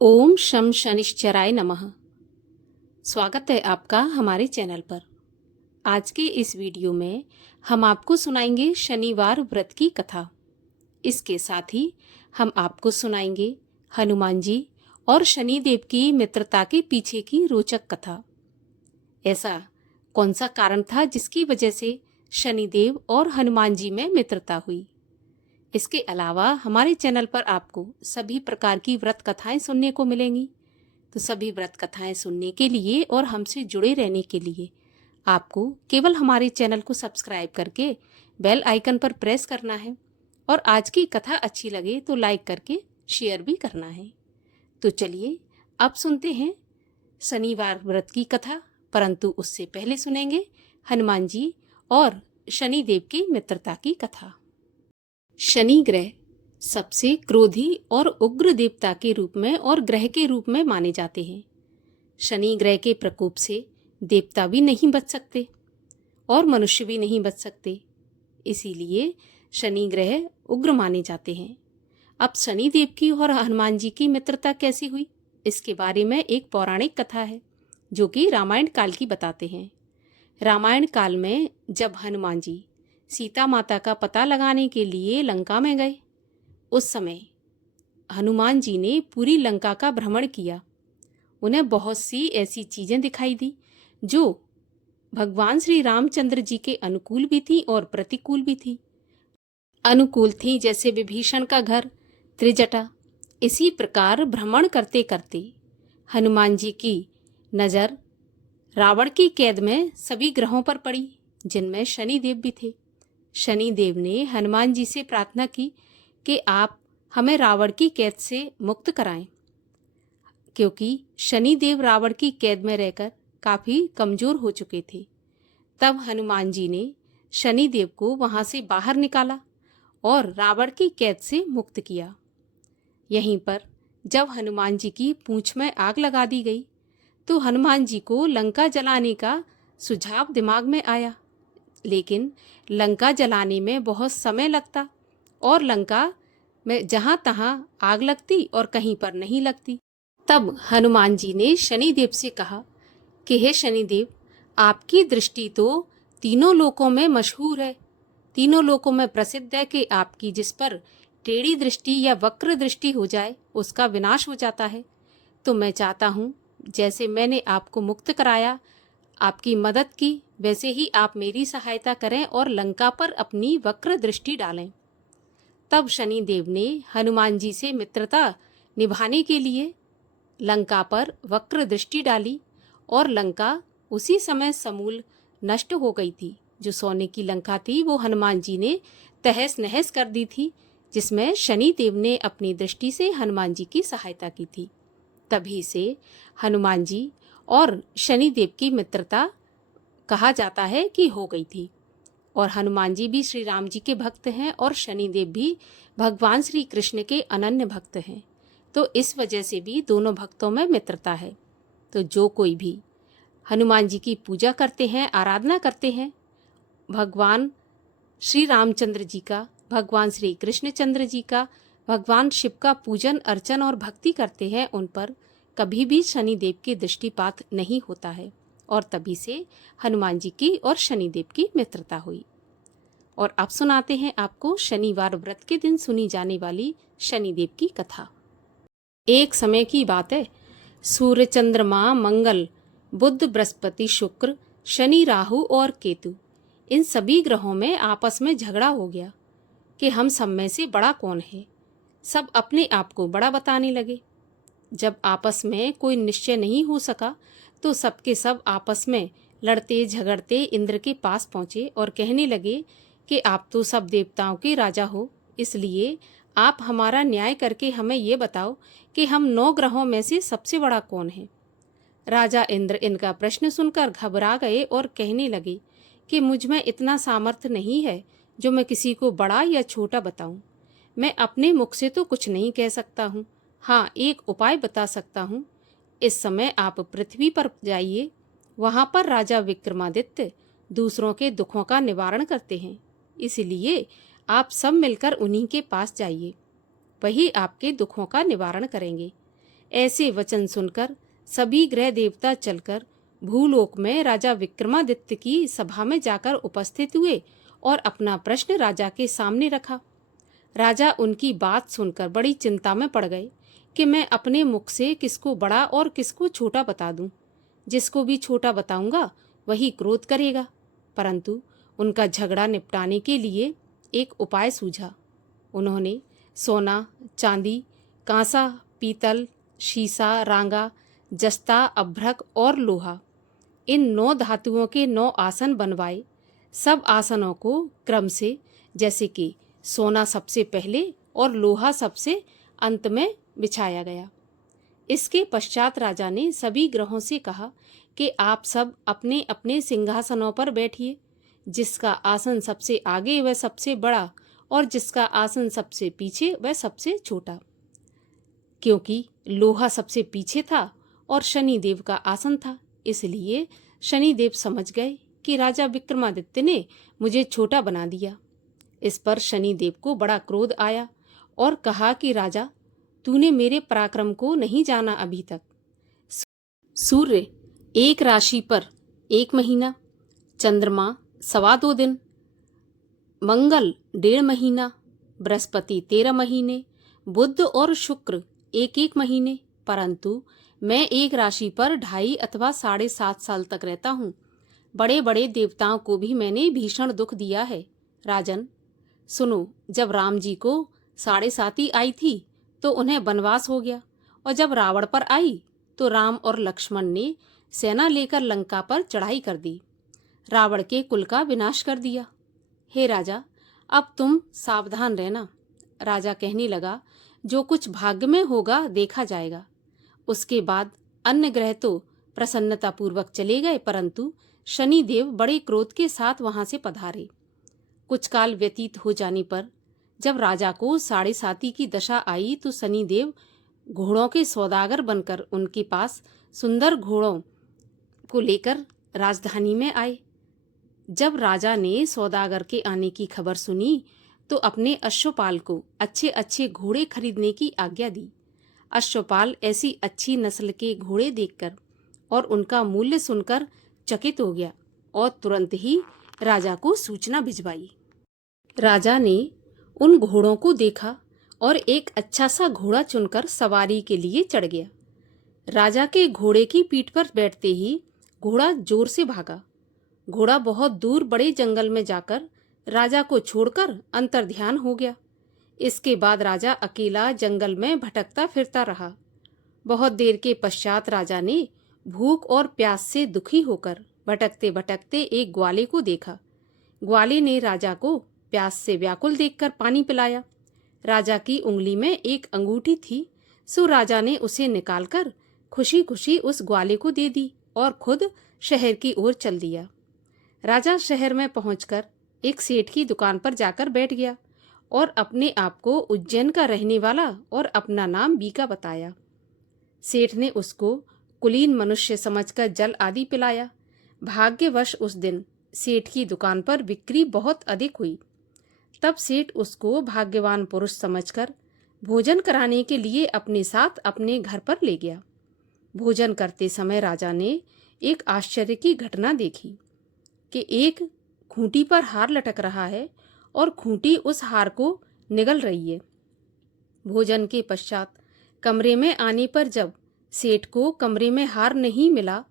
ओम शम शनिश्चराय नमः। स्वागत है आपका हमारे चैनल पर। आज के इस वीडियो में हम आपको सुनाएंगे शनिवार व्रत की कथा। इसके साथ ही हम आपको सुनाएंगे हनुमान जी और शनिदेव की मित्रता के पीछे की रोचक कथा। ऐसा कौन सा कारण था जिसकी वजह से शनिदेव और हनुमान जी में मित्रता हुई? इसके अलावा हमारे चैनल पर आपको सभी प्रकार की व्रत कथाएं सुनने को मिलेंगी। तो सभी व्रत कथाएं सुनने के लिए और हमसे जुड़े रहने के लिए आपको केवल हमारे चैनल को सब्सक्राइब करके बेल आइकन पर प्रेस करना है और आज की कथा अच्छी लगे तो लाइक करके शेयर भी करना है। तो चलिए अब सुनते हैं शनिवार व्रत की कथा, परंतु उससे पहले सुनेंगे हनुमान जी और शनिदेव की मित्रता की कथा। शनि ग्रह सबसे क्रोधी और उग्र देवता के रूप में और ग्रह के रूप में माने जाते हैं। शनि ग्रह के प्रकोप से देवता भी नहीं बच सकते और मनुष्य भी नहीं बच सकते, इसीलिए शनि ग्रह उग्र माने जाते हैं। अब शनि देव की और हनुमान जी की मित्रता कैसी हुई, इसके बारे में एक पौराणिक कथा है जो कि रामायण काल की बताते हैं। रामायण काल में जब हनुमान जी सीता माता का पता लगाने के लिए लंका में गए, उस समय हनुमान जी ने पूरी लंका का भ्रमण किया। उन्हें बहुत सी ऐसी चीजें दिखाई दी जो भगवान श्री रामचंद्र जी के अनुकूल भी थी और प्रतिकूल भी थी। अनुकूल थी जैसे विभीषण का घर, त्रिजटा। इसी प्रकार भ्रमण करते करते हनुमान जी की नजर रावण की कैद में सभी ग्रहों पर पड़ी, जिनमें शनिदेव भी थे। शनिदेव ने हनुमान जी से प्रार्थना की कि आप हमें रावण की कैद से मुक्त कराएं, क्योंकि शनिदेव रावण की कैद में रहकर काफी कमजोर हो चुके थे। तब हनुमान जी ने शनिदेव को वहां से बाहर निकाला और रावण की कैद से मुक्त किया। यहीं पर जब हनुमान जी की पूंछ में आग लगा दी गई तो हनुमान जी को लंका जलाने का सुझाव दिमाग में आया, लेकिन लंका जलाने में बहुत समय लगता और लंका में जहां तहां आग लगती और कहीं पर नहीं लगती। तब हनुमान जी ने शनिदेव से कहा कि हे शनिदेव, आपकी दृष्टि तो तीनों लोकों में मशहूर है, तीनों लोकों में प्रसिद्ध है कि आपकी जिस पर टेढ़ी दृष्टि या वक्र दृष्टि हो जाए उसका विनाश हो जाता है। तो मैं चाहता हूँ जैसे मैंने आपको मुक्त कराया, आपकी मदद की, वैसे ही आप मेरी सहायता करें और लंका पर अपनी वक्र दृष्टि डालें। तब शनिदेव ने हनुमान जी से मित्रता निभाने के लिए लंका पर वक्र दृष्टि डाली और लंका उसी समय समूल नष्ट हो गई थी। जो सोने की लंका थी वो हनुमान जी ने तहस नहस कर दी थी, जिसमें शनिदेव ने अपनी दृष्टि से हनुमान जी की सहायता की थी। तभी से हनुमान जी और शनिदेव की मित्रता कहा जाता है कि हो गई थी। और हनुमान जी भी श्री राम जी के भक्त हैं और शनिदेव भी भगवान श्री कृष्ण के अनन्य भक्त हैं, तो इस वजह से भी दोनों भक्तों में मित्रता है। तो जो कोई भी हनुमान जी की पूजा करते हैं, आराधना करते हैं, भगवान श्री रामचंद्र जी का, भगवान श्री कृष्णचंद्र जी का, भगवान शिव का पूजन अर्चन और भक्ति करते हैं, उन पर कभी भी शनिदेव की दृष्टिपात नहीं होता है। और तभी से हनुमान जी की और शनिदेव की मित्रता हुई। और अब सुनाते हैं आपको शनिवार व्रत के दिन सुनी जाने वाली शनिदेव की कथा। एक समय की बात है, सूर्य, चंद्रमा, मंगल, बुध, बृहस्पति, शुक्र, शनि, राहु और केतु, इन सभी ग्रहों में आपस में झगड़ा हो गया कि हम सब में से बड़ा कौन है। सब अपने आप को बड़ा बताने लगे। जब आपस में कोई निश्चय नहीं हो सका तो सबके सब आपस में लड़ते झगड़ते इंद्र के पास पहुंचे और कहने लगे कि आप तो सब देवताओं के राजा हो, इसलिए आप हमारा न्याय करके हमें ये बताओ कि हम 9 ग्रहों में से सबसे बड़ा कौन है। राजा इंद्र इनका प्रश्न सुनकर घबरा गए और कहने लगे कि मुझ में इतना सामर्थ्य नहीं है जो मैं किसी को बड़ा या छोटा बताऊं। मैं अपने मुख से तो कुछ नहीं कह सकता हूँ। हाँ, एक उपाय बता सकता हूँ। इस समय आप पृथ्वी पर जाइए, वहाँ पर राजा विक्रमादित्य दूसरों के दुखों का निवारण करते हैं, इसलिए आप सब मिलकर उन्हीं के पास जाइए, वही आपके दुखों का निवारण करेंगे। ऐसे वचन सुनकर सभी ग्रह देवता चलकर भूलोक में राजा विक्रमादित्य की सभा में जाकर उपस्थित हुए और अपना प्रश्न राजा के सामने रखा। राजा उनकी बात सुनकर बड़ी चिंता में पड़ गए कि मैं अपने मुख से किसको बड़ा और किसको छोटा बता दूं। जिसको भी छोटा बताऊंगा वही क्रोध करेगा। परंतु उनका झगड़ा निपटाने के लिए एक उपाय सूझा। उन्होंने सोना, चांदी, कांसा, पीतल, शीशा, रांगा, जस्ता, अभ्रक और लोहा, इन 9 धातुओं के 9 आसन बनवाए। सब आसनों को क्रम से, जैसे कि सोना सबसे पहले और लोहा सबसे अंत में बिछाया गया। इसके पश्चात राजा ने सभी ग्रहों से कहा कि आप सब अपने अपने सिंहासनों पर बैठिए। जिसका आसन सबसे आगे वह सबसे बड़ा और जिसका आसन सबसे पीछे वह सबसे छोटा। क्योंकि लोहा सबसे पीछे था और शनिदेव का आसन था, इसलिए शनिदेव समझ गए कि राजा विक्रमादित्य ने मुझे छोटा बना दिया। इस पर शनिदेव को बड़ा क्रोध आया और कहा कि राजा, तूने मेरे पराक्रम को नहीं जाना अभी तक। सूर्य एक राशि पर 1 महीना, चंद्रमा 2.25 दिन, मंगल 1.5 महीना, बृहस्पति 13 महीने, बुध और शुक्र 1-1 महीने, परंतु मैं एक राशि पर 2.5 अथवा 7.5 साल तक रहता हूँ। बड़े बड़े देवताओं को भी मैंने भीषण दुख दिया है। राजन सुनो, जब राम जी को 7.5 आई थी तो उन्हें वनवास हो गया, और जब रावण पर आई तो राम और लक्ष्मण ने सेना लेकर लंका पर चढ़ाई कर दी, रावण के कुल का विनाश कर दिया। हे राजा, अब तुम सावधान रहना। राजा कहने लगा, जो कुछ भाग्य में होगा देखा जाएगा। उसके बाद अन्य ग्रह तो प्रसन्नतापूर्वक चले गए, परंतु शनिदेव बड़े क्रोध के साथ वहां से पधारे। कुछ काल व्यतीत हो जाने पर जब राजा को 7.5 की दशा आई तो शनिदेव घोड़ों के सौदागर बनकर उनके पास सुंदर घोड़ों को लेकर राजधानी में आए। जब राजा ने सौदागर के आने की खबर सुनी तो अपने अश्वपाल को अच्छे अच्छे घोड़े खरीदने की आज्ञा दी। अश्वपाल ऐसी अच्छी नस्ल के घोड़े देखकर और उनका मूल्य सुनकर चकित हो गया और तुरंत ही राजा को सूचना भिजवाई। राजा ने उन घोड़ों को देखा और एक अच्छा सा घोड़ा चुनकर सवारी के लिए चढ़ गया। राजा के घोड़े की पीठ पर बैठते ही घोड़ा जोर से भागा। घोड़ा बहुत दूर बड़े जंगल में जाकर राजा को छोड़कर अंतर्ध्यान हो गया। इसके बाद राजा अकेला जंगल में भटकता फिरता रहा। बहुत देर के पश्चात राजा ने भूख और प्यास से दुखी होकर भटकते भटकते एक ग्वाले को देखा। ग्वाले ने राजा को प्यास से व्याकुल देखकर पानी पिलाया। राजा की उंगली में एक अंगूठी थी, सो राजा ने उसे निकालकर खुशी खुशी उस ग्वाले को दे दी और खुद शहर की ओर चल दिया। राजा शहर में पहुंचकर एक सेठ की दुकान पर जाकर बैठ गया और अपने आप को उज्जैन का रहने वाला और अपना नाम बीका बताया। सेठ ने उसको कुलीन मनुष्य समझकर जल आदि पिलाया। भाग्यवश उस दिन सेठ की दुकान पर बिक्री बहुत अधिक हुई। तब सेठ उसको भाग्यवान पुरुष समझकर भोजन कराने के लिए अपने साथ अपने घर पर ले गया। भोजन करते समय राजा ने एक आश्चर्य की घटना देखी कि एक खूंटी पर हार लटक रहा है और खूंटी उस हार को निगल रही है। भोजन के पश्चात कमरे में आने पर जब सेठ को कमरे में हार नहीं मिला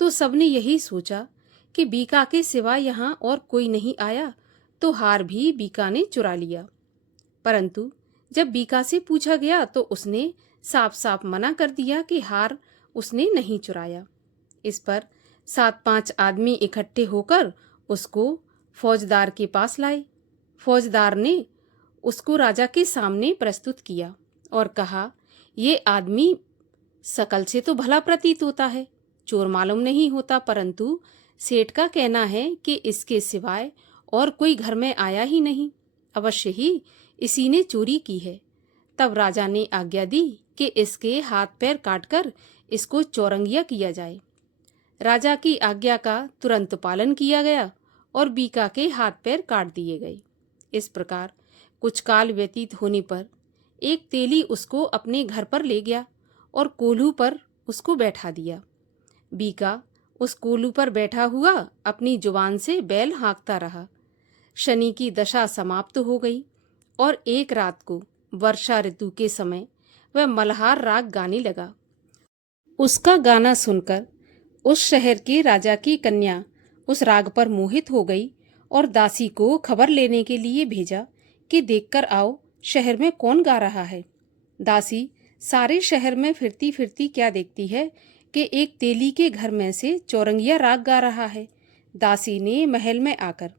तो सबने यही सोचा कि बीका के सिवा यहाँ और कोई नहीं आया तो हार भी बीका ने चुरा लिया। परंतु जब बीका से पूछा गया तो उसने साफ साफ मना कर दिया कि हार उसने नहीं चुराया। इस पर 7-5 आदमी इकट्ठे होकर उसको फौजदार के पास लाए। फौजदार ने उसको राजा के सामने प्रस्तुत किया और कहा, ये आदमी शकल से तो भला प्रतीत होता है, चोर मालूम नहीं होता, परंतु सेठ का कहना है कि इसके सिवाय और कोई घर में आया ही नहीं, अवश्य ही इसी ने चोरी की है। तब राजा ने आज्ञा दी कि इसके हाथ पैर काटकर इसको चौरंगिया किया जाए। राजा की आज्ञा का तुरंत पालन किया गया और बीका के हाथ पैर काट दिए गए। इस प्रकार कुछ काल व्यतीत होने पर एक तेली उसको अपने घर पर ले गया और कोल्हू पर उसको बैठा दिया। बीका उस कोल्हू पर बैठा हुआ अपनी जुबान से बैल हाँकता रहा। शनि की दशा समाप्त हो गई और एक रात को वर्षा ऋतु के समय वह मल्हार राग गाने लगा। उसका गाना सुनकर उस शहर के राजा की कन्या उस राग पर मोहित हो गई और दासी को खबर लेने के लिए भेजा कि देखकर आओ शहर में कौन गा रहा है। दासी सारे शहर में फिरती फिरती क्या देखती है कि एक तेली के घर में से चौरंगिया राग गा रहा है। दासी ने महल में आकर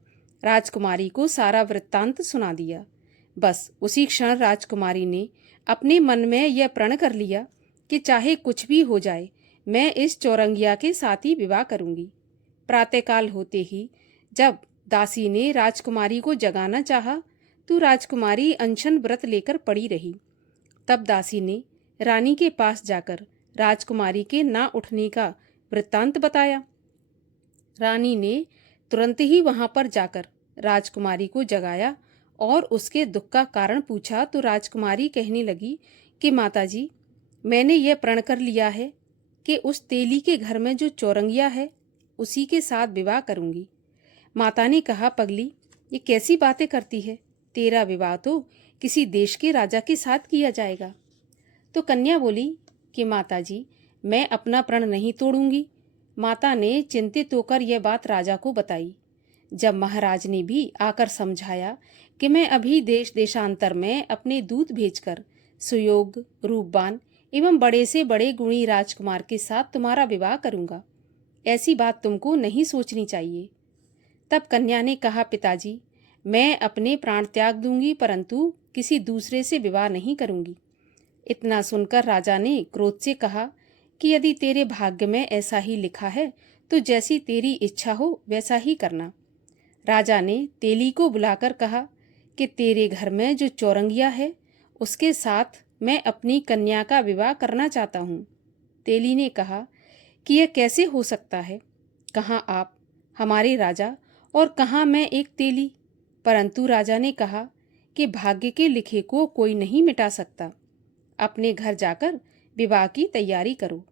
राजकुमारी को सारा वृत्तांत सुना दिया। बस उसी क्षण राजकुमारी ने अपने मन में यह प्रण कर लिया कि चाहे कुछ भी हो जाए मैं इस चौरंगिया के साथ ही विवाह करूंगी। प्रातःकाल होते ही जब दासी ने राजकुमारी को जगाना चाहा तो राजकुमारी अनशन व्रत लेकर पड़ी रही। तब दासी ने रानी के पास जाकर राजकुमारी के ना उठने का वृत्तांत बताया। रानी ने तुरंत ही वहां पर जाकर राजकुमारी को जगाया और उसके दुख का कारण पूछा तो राजकुमारी कहने लगी कि माताजी, मैंने यह प्रण कर लिया है कि उस तेली के घर में जो चौरंगिया है उसी के साथ विवाह करूंगी। माता ने कहा, पगली, ये कैसी बातें करती है? तेरा विवाह तो किसी देश के राजा के साथ किया जाएगा। तो कन्या बोली कि माताजी, मैं अपना प्रण नहीं तोड़ूंगी। माता ने चिंतित होकर यह बात राजा को बताई। जब महाराज ने भी आकर समझाया कि मैं अभी देश देशांतर में अपने दूत भेजकर सुयोग, रूपवान एवं बड़े से बड़े गुणी राजकुमार के साथ तुम्हारा विवाह करूंगा, ऐसी बात तुमको नहीं सोचनी चाहिए। तब कन्या ने कहा, पिताजी, मैं अपने प्राण त्याग दूंगी परंतु किसी दूसरे से विवाह नहीं करूंगी। इतना सुनकर राजा ने क्रोध से कहा कि यदि तेरे भाग्य में ऐसा ही लिखा है तो जैसी तेरी इच्छा हो वैसा ही करना। राजा ने तेली को बुलाकर कहा कि तेरे घर में जो चौरंगिया है उसके साथ मैं अपनी कन्या का विवाह करना चाहता हूँ। तेली ने कहा कि यह कैसे हो सकता है? कहाँ आप हमारे राजा और कहाँ मैं एक तेली? परंतु राजा ने कहा कि भाग्य के लिखे को कोई नहीं मिटा सकता। अपने घर जाकर विवाह की तैयारी करो।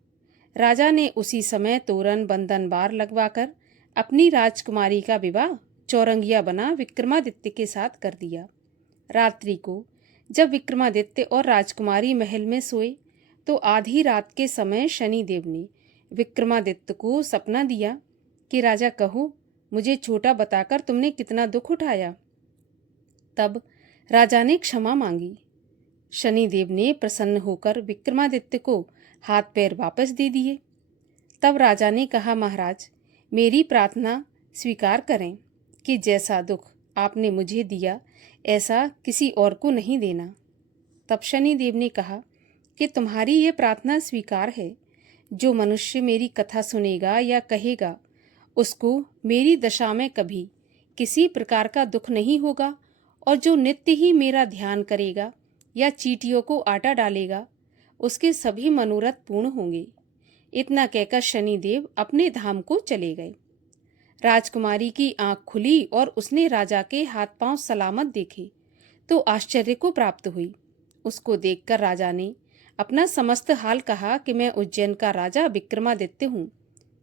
राजा ने उसी समय तोरण बंधन बार लगवाकर अपनी राजकुमारी का विवाह चौरंगिया बना विक्रमादित्य के साथ कर दिया। रात्रि को जब विक्रमादित्य और राजकुमारी महल में सोए तो आधी रात के समय शनिदेव ने विक्रमादित्य को सपना दिया कि राजा, कहो मुझे छोटा बताकर तुमने कितना दुख उठाया। तब राजा ने क्षमा मांगी। शनिदेव ने प्रसन्न होकर विक्रमादित्य को हाथ पैर वापस दे दिए। तब राजा ने कहा, महाराज, मेरी प्रार्थना स्वीकार करें कि जैसा दुख आपने मुझे दिया ऐसा किसी और को नहीं देना। तब शनिदेव ने कहा कि तुम्हारी ये प्रार्थना स्वीकार है। जो मनुष्य मेरी कथा सुनेगा या कहेगा उसको मेरी दशा में कभी किसी प्रकार का दुख नहीं होगा, और जो नित्य ही मेरा ध्यान करेगा या चींटियों को आटा डालेगा उसके सभी मनोरथ पूर्ण होंगे। इतना कहकर शनिदेव अपने धाम को चले गए। राजकुमारी की आंख खुली और उसने राजा के हाथ पांव सलामत देखे तो आश्चर्य को प्राप्त हुई। उसको देखकर राजा ने अपना समस्त हाल कहा कि मैं उज्जैन का राजा विक्रमादित्य हूँ।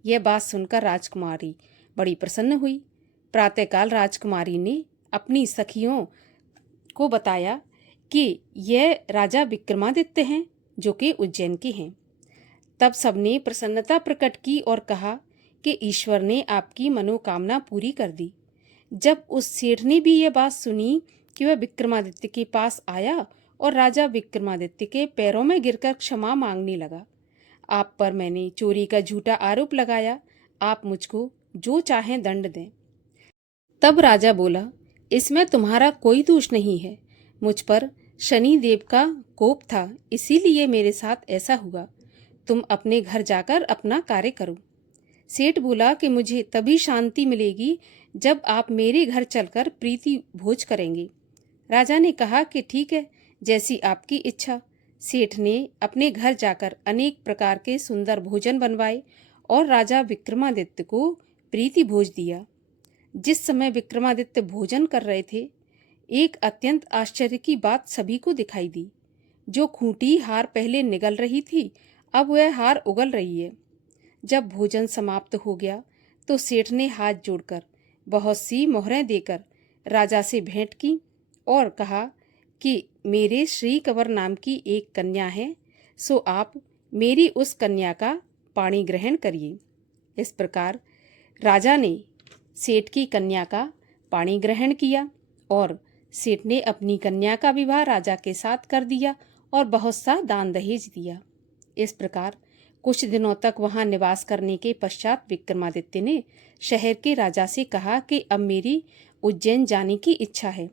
यह बात सुनकर राजकुमारी बड़ी प्रसन्न हुई। प्रातःकाल राजकुमारी ने अपनी सखियों को बताया कि यह राजा विक्रमादित्य हैं जो कि उज्जैन के हैं। तब सबने प्रसन्नता प्रकट की और कहा कि ईश्वर ने आपकी मनोकामना पूरी कर दी। जब उस सेठ ने भी यह बात सुनी कि वह विक्रमादित्य के पास आया और राजा विक्रमादित्य के पैरों में गिरकर क्षमा मांगने लगा। आप पर मैंने चोरी का झूठा आरोप लगाया, आप मुझको जो चाहें दंड दें। तब राजा बोला, इसमें तुम्हारा कोई दोष नहीं है। मुझ पर शनि देव का कोप था, इसीलिए मेरे साथ ऐसा हुआ। तुम अपने घर जाकर अपना कार्य करो। सेठ बोला कि मुझे तभी शांति मिलेगी जब आप मेरे घर चलकर प्रीति भोज करेंगे। राजा ने कहा कि ठीक है, जैसी आपकी इच्छा। सेठ ने अपने घर जाकर अनेक प्रकार के सुंदर भोजन बनवाए और राजा विक्रमादित्य को प्रीति भोज दिया। जिस समय विक्रमादित्य भोजन कर रहे थे, एक अत्यंत आश्चर्य की बात सभी को दिखाई दी। जो खूंटी हार पहले निगल रही थी अब वह हार उगल रही है। जब भोजन समाप्त हो गया तो सेठ ने हाथ जोड़कर बहुत सी मोहरें देकर राजा से भेंट की और कहा कि मेरे श्री कंवर नाम की एक कन्या है, सो आप मेरी उस कन्या का पाणी ग्रहण करिए। इस प्रकार राजा ने सेठ की कन्या का पाणी ग्रहण किया और सेठ ने अपनी कन्या का विवाह राजा के साथ कर दिया और बहुत सा दान दहेज दिया। इस प्रकार कुछ दिनों तक वहां निवास करने के पश्चात विक्रमादित्य ने शहर के राजा से कहा कि अब मेरी उज्जैन जाने की इच्छा है।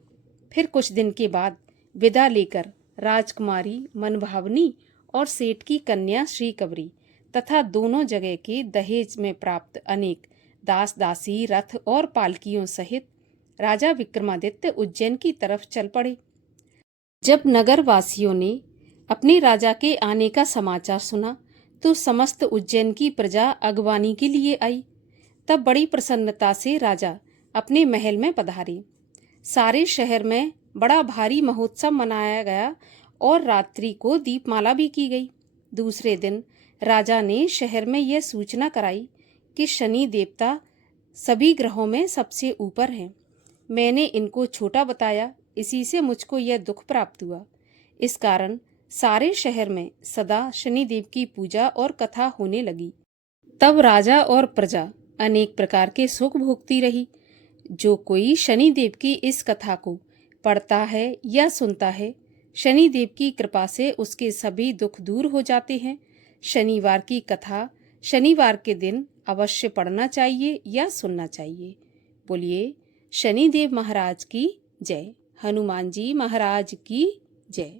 फिर कुछ दिन के बाद विदा लेकर राजकुमारी मनभावनी और सेठ की कन्या श्रीकवरी तथा दोनों जगह के दहेज में प्राप्त अनेक दास दासी रथ और पालकियों सहित राजा विक्रमादित्य उज्जैन की तरफ चल पड़े। जब नगर वासियों ने अपने राजा के आने का समाचार सुना तो समस्त उज्जैन की प्रजा अगवानी के लिए आई। तब बड़ी प्रसन्नता से राजा अपने महल में पधारे। सारे शहर में बड़ा भारी महोत्सव मनाया गया और रात्रि को दीपमाला भी की गई। दूसरे दिन राजा ने शहर में यह सूचना कराई कि शनि देवता सभी ग्रहों में सबसे ऊपर हैं। मैंने इनको छोटा बताया, इसी से मुझको यह दुख प्राप्त हुआ। इस कारण सारे शहर में सदा शनिदेव की पूजा और कथा होने लगी। तब राजा और प्रजा अनेक प्रकार के सुख भोगती रही। जो कोई शनिदेव की इस कथा को पढ़ता है या सुनता है, शनिदेव की कृपा से उसके सभी दुख दूर हो जाते हैं। शनिवार की कथा शनिवार के दिन अवश्य पढ़ना चाहिए या सुनना चाहिए। बोलिए शनिदेव महाराज की जय। हनुमान जी महाराज की जय।